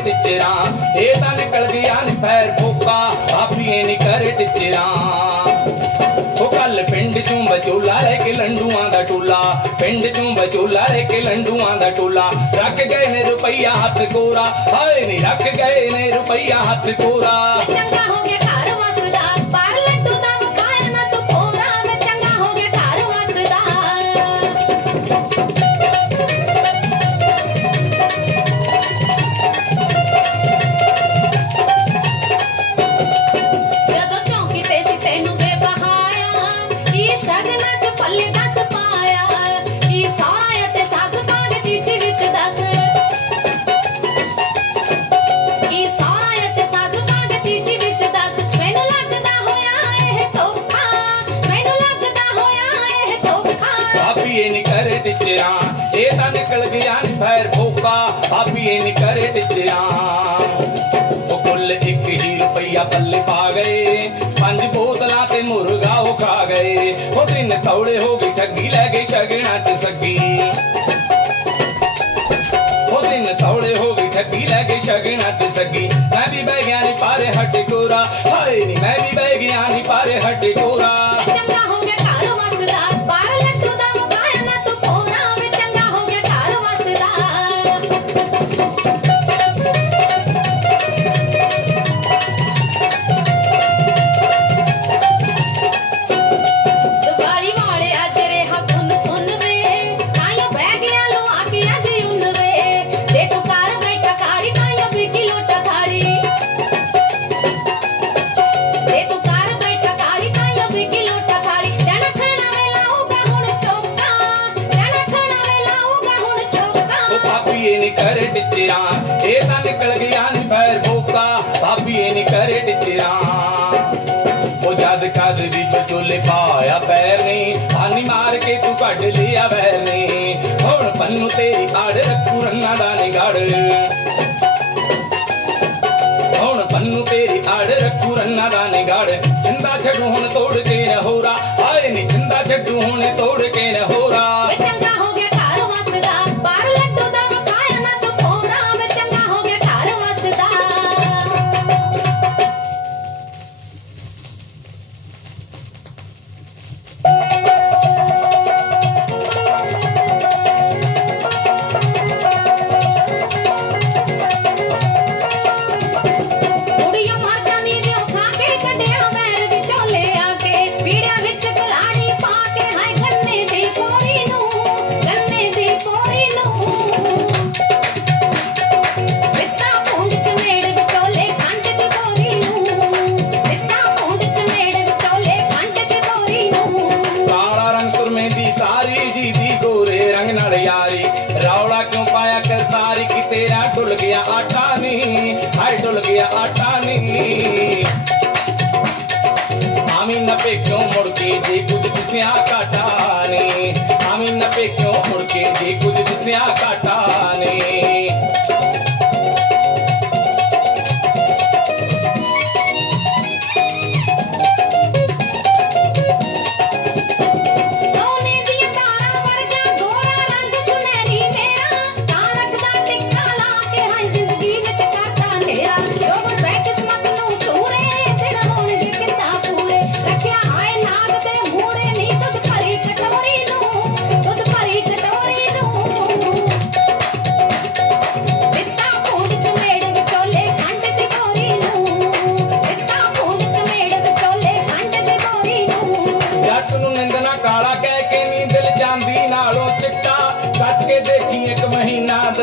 ਟਿਚਰਾਂ ਇਹ ਤਾਂ ਨਿਕਲ ਗਿਆ ਨੀ ਫੋਕਾ ਆਪੀਏ ਨੀ ਕਰੇ ਟਿਚਰਾਂ। ਉਹ ਕੱਲ ਪਿੰਡ ਚੋਂ ਬਚੋਲਾ ਲੈ ਕੇ ਲੰਡੂਆਂ ਦਾ ਟੋਲਾ, ਪਿੰਡ ਚੋਂ ਬਚੋਲਾ ਲੈ ਕੇ ਲੰਡੂਆਂ ਦਾ ਟੋਲਾ। ਰੱਖ ਗਏ ਨੇ ਰੁਪਈਆ ਹੱਥ ਕੋਰਾ, ਹਾਏ ਨੀ ਰੱਖ ਗਏ ਨੇ ਰੁਪਈਆ ਹੱਥ ਕੋਰਾ। ਚੰਗਾ ਗਿਆ ਨੀ ਆਪੀਏ ਨੀ ਕਰੇ ਟਿਚਰਾਂ ਉਹ ਕੁੱਲ ਇੱਕ ਹੀ ਰੁਪਈਆ ਪੱਲੇ ਪਾ ਗਏ। ਪੰਜ ਬੋਤਲਾਂ ਤੇ ਮੁਰਗਾ ਉਹ ਖਾ ਗਏ। ਉਹ ਦਿਨ ਤੌੜੇ ਹੋ ਗਈ ਠੱਗੀ, ਲੈ ਗਈ ਸ਼ਗਣਾ ਚ ਸੱਗੀ। ਉਹ ਦਿਨ ਤੌੜੇ ਹੋ ਗਈ ਠੱਗੀ, ਲੈ ਗਈ ਸ਼ਗਣਾ ਤੇ ਸੱਗੀ। ਮੈਂ ਵੀ ਬਹਿ ਗਿਆ ਨੀ ਪਾਰੇ ਹੱਟੇ ਕੋਰਾ। ਹਾਏ ਨੀ, ਮੈਂ ਵੀ ਬਹਿ ਗਿਆ ਨੀ ਪਾਰੇ ਹੱਟੇ ਕੋਰਾ। ਪਾਪੀਏ ਨੀ ਕਰੇ ਟਿਚਰਾਂ ਇਹ ਤਾਂ ਨਿਕਲ ਗਿਆ ਨੀ ਫੈਰ ਫੋਕਾ ਪਾਪੀਏ ਨੀ ਕਰੇ ਟਿਚਰਾਂ ਉਹ ਜਦ ਕਦ ਵੀ ਬਚੋਲੇ ਪਾਇਆ ਪੈਰ ਨੇ ਪਾਣੀ ਮਾਰ ਕੇ ਤੂੰ ਕੱਢ ਲਿਆ ਵੈਰ ਹੁਣ ਪੰਨੂ ਤੇਰੀ ਆੜ ਰੱਖੂ ਰੰਨਾਂ ਦਾ ਨਿਗੜ। ਹੁਣ ਪੰਨੂ ਤੇਰੀ ਆੜ ਰੱਖੂ ਰੰਨਾਂ ਦਾ ਨਿਗੜ। ਜਿੰਦਾ ਛੱਡੂ ਹੁਣ ਤੋੜ ਕੇ ਨਾ ਹੋਰਾ। ਹਾਏ ਨੀ ਜਿੰਦਾ ਛੱਡੂ ਹੁਣ ਤੋੜ ਕੇ ਨਾ ਵੇ ਚੰਗਾ से आका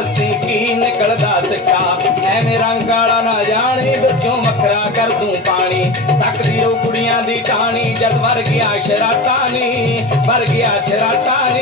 ਮਹੀਨਾ ਦੱਸੀ ਨਿਕਲਦਾ ਸਿੱਕਾ। ਐਵੇਂ ਰੰਗ ਵਾਲਾ ਨਾ ਜਾਣੀ, ਵਿੱਚੋਂ ਵੱਖਰਾ ਕਰ ਦੂੰ ਪਾਣੀ। ਤੱਕਦੀ ਰੋ ਕੁੜੀਆਂ ਦੀ ਕਹਾਣੀ, ਜਦ ਵਰ ਗਿਆ ਸ਼ਰਾਤਾਨੀ ਵਰ ਗਿਆ ਸ਼ਰਾਤਾਨੀ।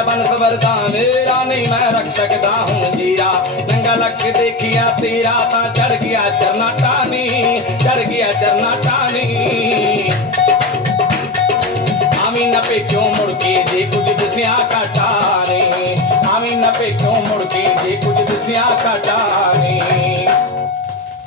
ਮਨ ਦਾ ਮੇਰਾ ਨਹੀਂ ਮੈਂ ਰੱਖ ਸਕਦਾ ਹੂੰ ਜੀਰਾ। ਨੰਗਾ ਲੱਕ ਦੇਖਿਆ ਤੇਰਾ ਤਾਂ ਚੜ ਗਿਆ ਚਰਨਾ ਨਹੀਂ ਚੜ ਗਿਆ ਚਰਨਾ